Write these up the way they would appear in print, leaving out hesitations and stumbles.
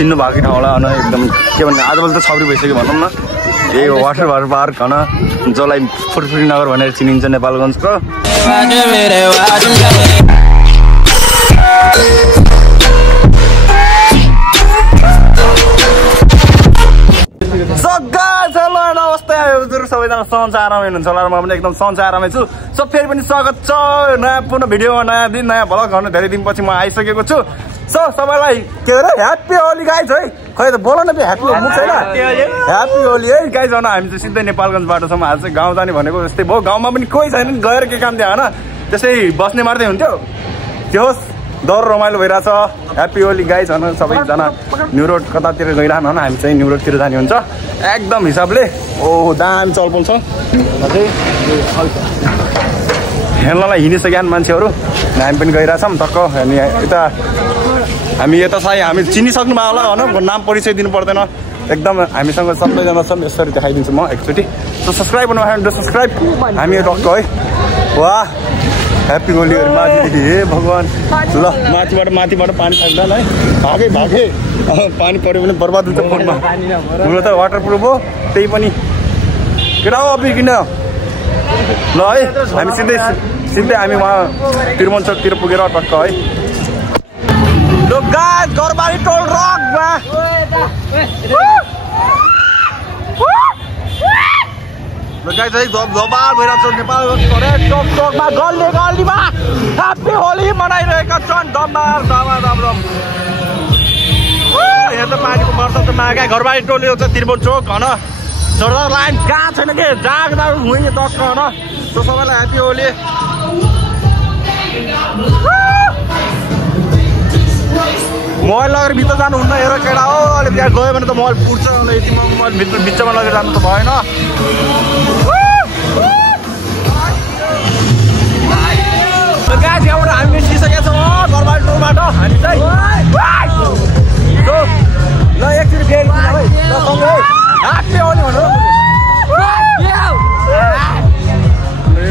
चिन्नु भएको ठाउँला होइन एकदम के भन्ने आजभोलि त छौरी भइसक्यो भनौँ न यही हो वाटर पार्क होइन जसलाई फुरफुरी नगर भनेर चिनिन्छ नेपालगञ्जको अवस्था हजुर सबैजना सन्चै आरामै हुनुहुन्छ होला र म पनि एकदम सन्चै आरामै छु सो फेरि पनि स्वागत छ नयाँ पुनः भिडियोमा नयाँ दिन नयाँ भ्लग गर्न धेरै दिनपछि म आइसकेको छु सो सबैलाई के अरे ह्याप्पी होली गाइज है खै त बोल न ह्याप्पी मुख छैन ह्याप्पी होली है गाइज होइन हामी चाहिँ सिधै नेपालगञ्ज बाटोसम्म आज चाहिँ गाउँ जाने भनेको जस्तै भयो गाउँमा पनि कोही छैन गएर के काम थियो होइन त्यसै बस्ने मार्दै हुन्थ्यो त्यो होस् दर रमाइलो भइरहेछ ह्याप्पी होली गाइज होइन सबैजना न्यु रोड कतातिर गइरहनु होइन हामी चाहिँ न्यु रोडतिर जाने हुन्छ एकदम हिसाबले ओहो दामी चलपल छ अझै हेर्नलाई हिँडिसक्यो मान्छेहरू हामी पनि गइरहेछौँ टक्क अनि यता हामी यता सायद हामी चिनिसक्नु भयो होला होइन नाम परिचय दिनु पर्दैन एकदम हामीसँग सबैजना छन् यसरी देखाइदिन्छु म एकचोटि सो सब्सक्राइब गर्नु सब्सक्राइब हामी टक्क है वाह ह्याप्पी होलीहरू माथिदेखि हे भगवान् ल माथिबाट पानी खाइदिँदैन है भागे पानी पऱ्यो भने बर्बाद हुन्छ फोनमा हुन त वाटर प्रुफ हो त्यही पनि केटा हो अबि किन ल है हामी सिधै हामी उहाँ तिरुमन्चोकतिर पुगेर टक्क है ल गाइस गरबारी टोल रकमा ल गाइस है धमाल भइरहेको छ नेपाल टोकमा गल्लीमा ह्याप्पी होली मनाइरहेका छन् धमाल हेर्दा पानीको वर्षा त मागा घरबारी टोल यो चाहिँ तिरुमन्चोक होइन जोरदार लाइन कहाँ छैन के जाग्दा हुने दस होइन त्यो सबैलाई ह्याप्पी होली मोबाइल लगेर भित्र जानुहुन्न हेर केटा हो अहिले त्यहाँ गयो भने त मोबाइल पुग्छ यति मोबाइल बिचमा लगेर जानु त भएन गाइस यहाँबाट हामी निस्किसकेका छौँ घरबारी टोलबाट हामी चाहिँ ल एकचोटि फेरि ह्याप्पी होली भनेर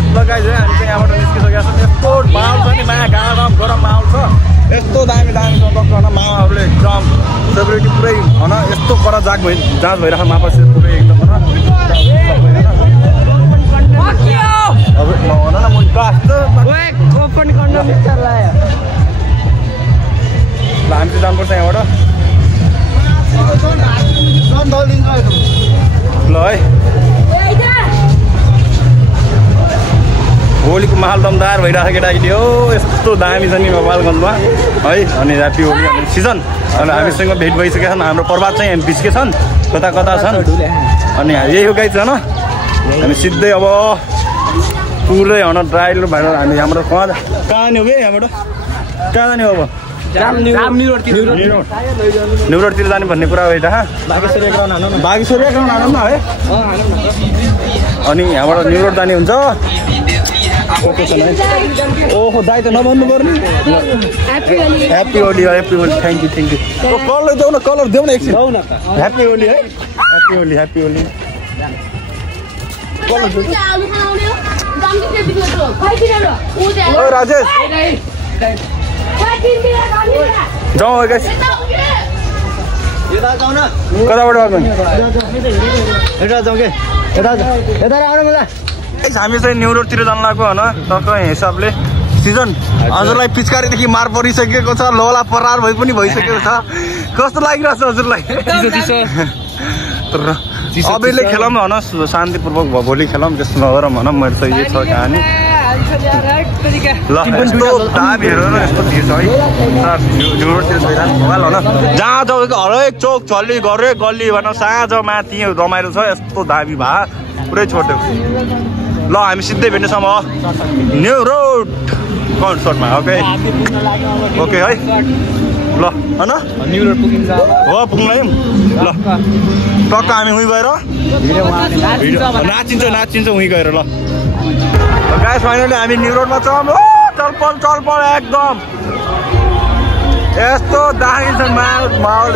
ल गाइस है हामी चाहिँ यहाँबाट निस्किसकेका छौँ यस्तो माहौल छ नि माया गरम माहौल छ यस्तो दामी टक्क मामाहरूले एकदम सेक्युरिटी पुरै होइन यस्तो कडा जाँच भइरहेको मापा पुरै एकदम हामी चाहिँ जानुपर्छ यहाँबाट ल है होलीको माहौल दमदार भइरहेको केटाकेटी हो यस्तो दामी छ नि नेपालगञ्जमा है अनि ह्याप्पी होली सिजन अनि हामीसँग भेट भइसकेका छन् हाम्रो प्रभात चाहिँ हामी बिचकै छन् कता छन् अनि यही हो गाइस होइन हामी सिधै अब पुरै होइन ड्राइलो भएर हामी हाम्रो कहाँ जाने हो कि यहाँबाट कहाँ जाने हो अब न्यु रोडतिर जाने भन्ने कुरा भइरहेको बागेश्वरी ग्राउन्ड हानौँ न है अनि यहाँबाट न्यु रोड जाने हुन्छ ओहो दाइ त नभन्नु पर्ने happy Holi thank you colour देऊ न कलर देऊ न एकछिन ह्याप्पी होली है ह्याप्पी होली राजेश जाउँ हामी चाहिँ न्यु रोडतिर जानु लाग्यो होइन टक्कै हिसाबले सिजन हजुरलाई पिचकारीदेखि मार परिसकेको छ लोला परार पनि भइसकेको छ कस्तो लागिरहेको छ हजुरलाई तर अबेरले खेलौँ भन शान्तिपूर्वक भयो भोलि खेलौँ त्यस्तो नगरौँ भन मेरो त यही छ कहानी ल यस्तो दाबी हेरेर यस्तो भिड छ है जहाँ जाऊ हरेक चोक झल्ली हरेक गल्ली भन साँझ माथि रमाइलो छ यस्तो दाबी भए पुरै छोड्यो ल हामी सिधै भेट्नेसम्म न्यु रोड कन्सर्टमा ओके ओके है ल होइन न्यु रोड पुगिन्छ हो पुग्न ल टक्क हामी उहीँ गएर नाचिन्छ उहीँ गएर ल गाइस फाइनली हामी न्यु रोडमा छौँ चलपल एकदम यस्तो दामी छ माहौल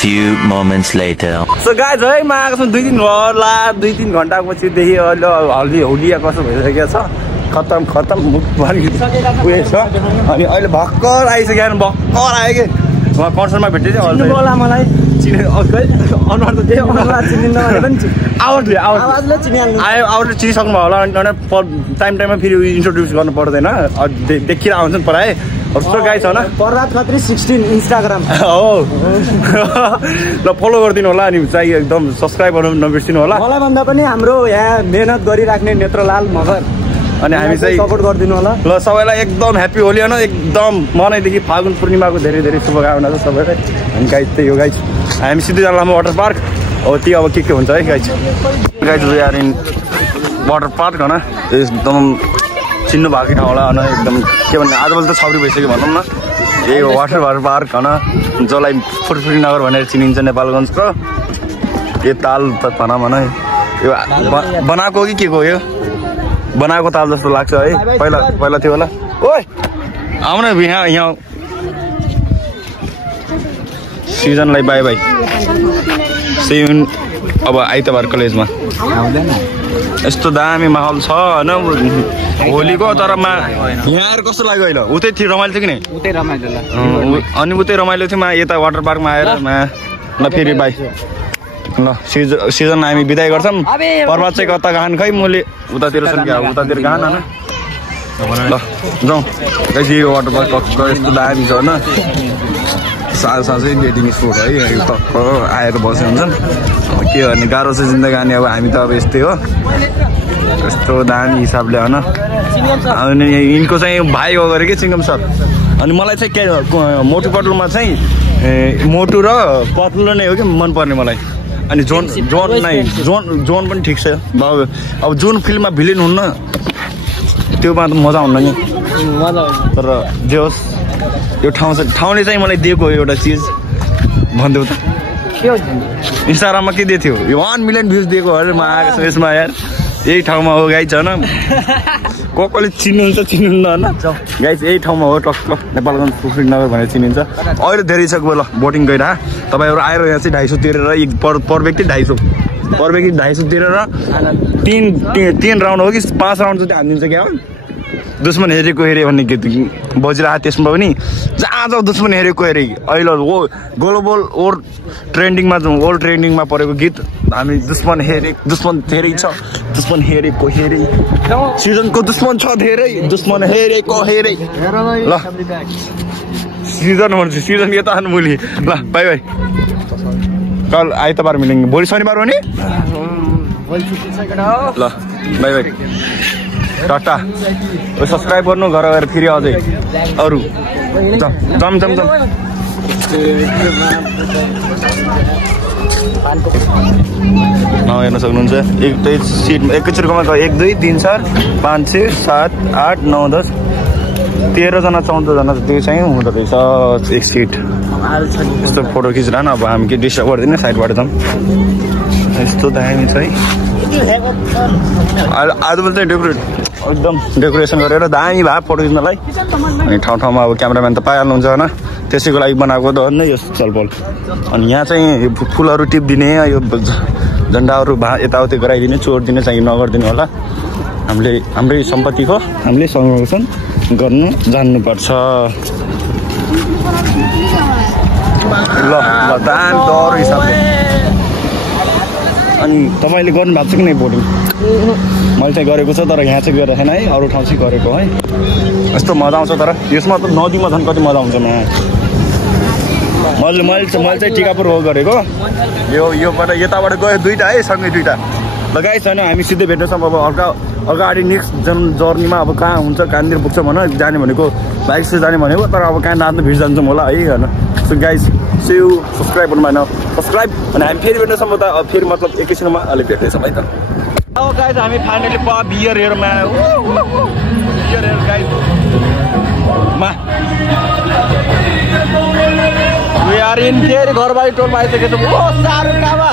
few moments later. So guys, है म आएको छु 2-3 होला 2-3 घण्टापछि देखि अहिले हल्दी होलिया कसो भइसकेको छ खतम मुख पनि उयो छ अनि अहिले भक्कर आइसक्यो भक्कर आयो के म कन्सर्टमा भेट्दै थिएँ अहिले बोला मलाई चिने अनुहार त त्यही अनुहार चिनिन्न भने पनि आवाजले चिनिहाल्नु आवाजले चिनिसक्नु भयो होला अनि टाइममा फेरि इन्ट्रोड्युस गर्नु पर्दैन देखिएर आउँछ नि प्रायः सो गाइस होइन प्रहलाद खत्री 16 इन्स्टाग्राम हो ल फलो गरिदिनु होला अनि चाहिँ एकदम सब्सक्राइब गर्नु नबिर्सिनु होला मलाई भन्दा पनि हाम्रो यहाँ मेहनत गरिराख्ने नेत्रलाल मगर अनि हामी चाहिँ सपोर्ट गरिदिनु होला ल सबैलाई एकदम ह्याप्पी होली होइन एकदम मनैदेखि फागुन पूर्णिमाको धेरै धेरै शुभकामना छ सबैलाई अनि गाइस त्यही हो गाइस हामी सिधै जाँदा वाटर पार्क हो त्यो अब के हुन्छ है guys we are in water park होइन एकदम चिन्नु भएको ठाउँ होला होइन एकदम के भन्ने आजभोलि त छौरी भइसक्यो भनौँ न यही हो वाटर पार्क होइन जसलाई फुरफुरी नगर भनेर चिनिन्छ नेपालगञ्जको यो ताल त भनौँ होइन यो बनाएको कि के को यो बनाएको ताल जस्तो लाग्छ है पहिला थियो होला ओइ आउन यहाँ सिजनलाई बाई बाई सेयुन अब आइतबार कलेजमा यस्तो दामी माहौल छ होइन होलीको तर यहाँ आएर कस्तो लाग्यो अहिले उतै थियो रमाइलो थियो कि नै अनि उतै रमाइलो थियो यता वाटर पार्कमा आएर ल फेरि बाई ल सिजन हामी बिदाई गर्छौँ पर्वत चाहिँ कता गहान खै मैले उतातिर उतातिर गहान होइन ल जाउँ यो वाटर पार्क यस्तो दामी छ होइन साँझै डेटिङ स्पोट है टक्क आएर बस्यो हुन्छन् के गर्ने गाह्रो छ जिन्दगानी अब हामी त अब यस्तै हो यस्तो दामी हिसाबले होइन अनि यिनको चाहिँ भाइ हो गरे कि चिङ्गम सर अनि मलाई चाहिँ के मोटु पतलुमा चाहिँ मोटु र पतलु नै हो कि मनपर्ने मलाई अनि जोन पनि ठिक छ अब जुन फिल्ममा भिलेन हुन्न त्योमा त मजा हुन्न नि तर जे होस् यो ठाउँले चाहिँ मलाई दिएको एउटा चिज भनिदेऊ त इन्स्टाग्राममा के दिएको थियो यो 1 मिलियन भ्युज दिएको अरे म आएको छु यसमा यार यही ठाउँमा हो गाइज होइन कसले चिन्नुहुन्छ चिन्नुहुन्न होइन गाइज यही ठाउँमा हो टक्क नेपालगञ्ज फुलफिल नगर भनेर चिनिन्छ अहिले धेरै छ ल बोटिङ गएर तपाईँहरू आएर यहाँ चाहिँ 250 तिरेर पर व्यक्ति 250 पर व्यक्ति 250 तिरेर 3 राउन्ड हो कि 5 राउन्ड चाहिँ हानिदिन्छ क्या दुश्मन हेरेको हेरे भन्ने गीत बजिरहेको त्यसमा पनि जहाँ जाउँ दुश्मन हेरेको हेरे अहिले ग्लोबल वर्ल्ड ट्रेन्डिङमा परेको गीत हामी दुश्मन धेरै छ दुश्मन हेरेको हेरे सिजनको दुश्मन छ धेरै दुश्मन हेरेको हेरे ल सिजन भन्छ सिजन यता मुली ल बाई बाई कल आइतबार मिलेंगे भोलि शनिबार हो नि ल बाई बाई टाटा सब्सक्राइब गर्नु घर गएर फेरि अझै अरू जम हेर्न सक्नुहुन्छ एक सिट एकैचोटिमा 1 2 3 4 5 6 7 8 9 10 13 जना 14 जना त्यो चाहिँ हुँदो रहेछ एक सिट यस्तो फोटो खिचिरहन अब हामी के डिस्टर्ब गर्दैन साइडबाट जाउँ यस्तो दामी छ है आजभोलि चाहिँ एकदम डेकोरेसन गरेर दामी भए फोटो खिच्नलाई अनि ठाउँमा अब क्यामेराम्यान त पाइहाल्नुहुन्छ होइन त्यसैको लागि बनाएको त नै यो चलपल अनि यहाँ चाहिँ फुलहरू टिपिदिने यो झन्डाहरू यताउति गराइदिने चोरिदिने चाहिँ नगरिदिनु होला हाम्रै सम्पत्ति हो हामीले संरक्षण गर्नु जान्नुपर्छ ल दाम दर हिसाबले अनि तपाईँले गर्नु भएको छ कि नै बोटिङ मैले चाहिँ गरेको छ तर यहाँ चाहिँ गरेको छैन है अरू ठाउँ चाहिँ गरेको है यस्तो मजा आउँछ तर यसमा त नदीमा झन् कति मजा आउँछ मैले चाहिँ टिकापुर हो गरेको योबाट यताबाट गयो 2टा है सँगै 2टा लगाइछ होइन हामी सिधै भेट्नेछौँ अब अगाडि नेक्स्ट जर्नीमा अब कहाँ हुन्छ कहाँनिर पुग्छ भनेर जाने भनेको बाइक से जाने भनेको तर अब कहाँ नाच्नु भिड जान्छौँ होला है होइन so guys see you subscribe गर्नु भएन सब्सक्राइब अनि हामी फेरि भेट्नेछौँ त फेरि मतलब एकैछिनमा अलिक भेट्नेछौँ है त अब गाइस हामी फाइनली बियर हेरमा आयो बियर हेर गाइस वी आर इन फेरि घरबारी टोलमा आइसकेको छौँ ओ साह्रो कामा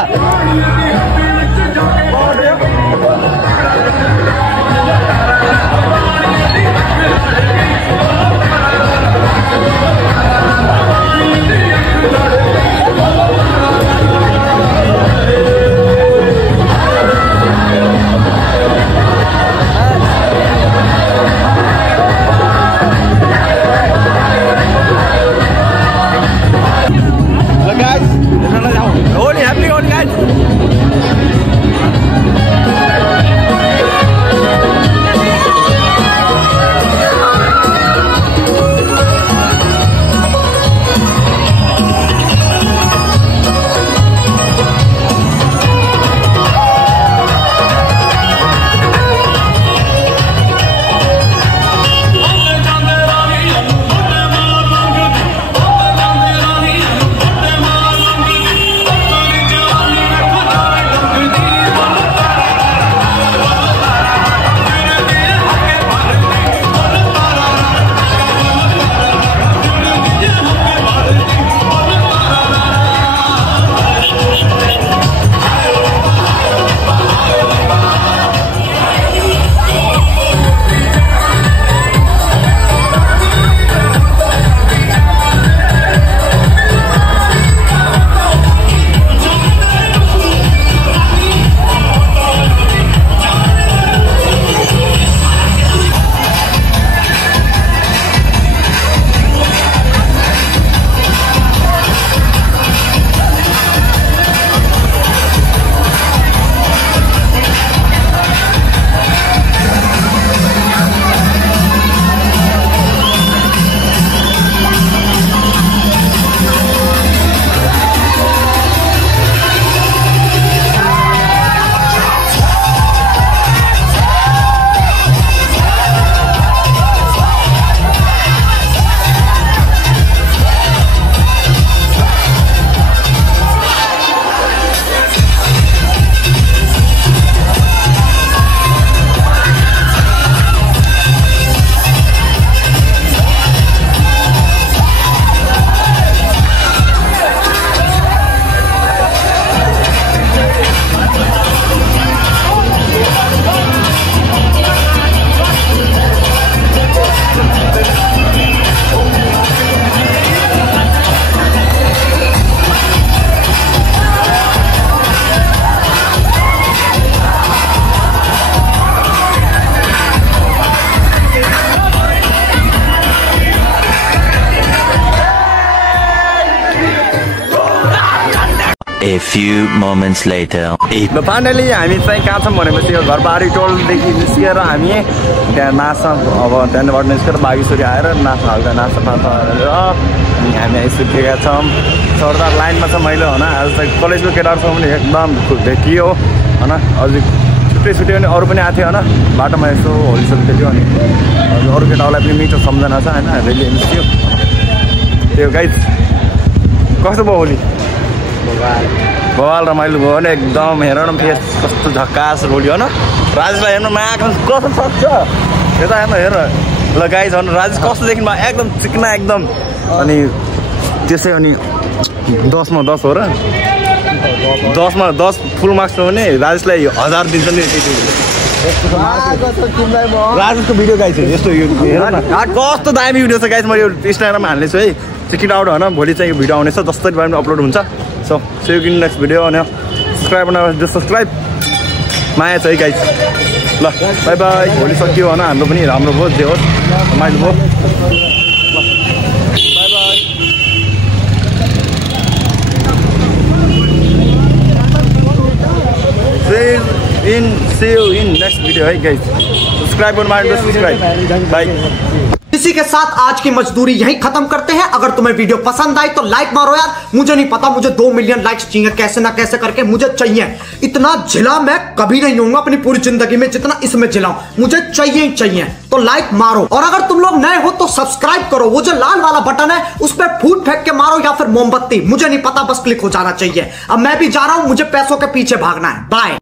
A few moments later. Finally हामी चाहिँ कहाँ छौँ भनेपछि यो घरबारी टोलदेखि निस्किएर हामी त्यहाँ नाच्छौँ। अब त्यहाँबाट निस्केर बागेश्वरी आएर नाच्न हल्का नाच्न गरेर अनि हामी आइसकेका छौँ। सरदार लाइनमा छ मैले होइन। आज चाहिँ कलेजको केटाहरूसँग पनि एकदम भेटियो होइन। अझै छुट्टै भने अरू पनि आएको थियो होइन। बाटोमा यसो होलीसोली खेल्यो अनि अरू केटाहरूलाई पनि मिठो सम्झना छ होइन। रेली निस्क्यो त्यो गाइस। कस्तो भयो होली? बवाल रमाइलो भयो भने एकदम हेर न फेस कस्तो झक्कास रोल्यो होइन। राजेशलाई हेर्नु माया कस्तो सक्छ यता हेर्नु हेर ल गाइस। झन् राजेश कस्तो देखिनु भयो एकदम चिकना एकदम। अनि त्यसै अनि 10मा 10 हो र। 10मा 10 फुल मार्क्स हो भने राजेशलाई 1000 दिन्छ नि। राजेशको भिडियो गाइस यस्तो हेर न कस्तो दामी भिडियो छ गाइस। म यो इन्स्टाग्राममा हाल्नेछु है। चेक इट आउट होइन। भोलि चाहिँ यो भिडियो आउनेछ जसरी भए पनि अपलोड हुन्छ। So see you in next video. अनि सब्सक्राइब सब्सक्राइब माया छ है गाइस। ल बाई बाई। भोलि सकियो होइन हाम्रो पनि राम्रो भयो जे होस् रमाइलो भयो। Bye bye. See you in next video है गाइस। Subscribe subscribe bye. इसी के साथ आज की मजदूरी यहीं खत्म करते हैं। अगर तुम्हें वीडियो पसंद आई तो लाइक मारो यार। मुझे नहीं पता, मुझे 2 मिलियन लाइक्स चाहिए कैसे ना कैसे करके मुझे चाहिए। इतना झिला मैं कभी नहीं होऊंगा अपनी पूरी जिंदगी में जितना इसमें झिलाऊं। मुझे चाहिए ही चाहिए। तो लाइक मारो और अगर तुम लोग नए हो तो सब्सक्राइब करो। वो जो लाल वाला बटन है उस पर फूट फेंक के मारो या फिर मोमबत्ती, मुझे नहीं पता, बस क्लिक हो जाना चाहिए। अब मैं भी जा रहा हूं, मुझे पैसों के पीछे भागना है। बाय।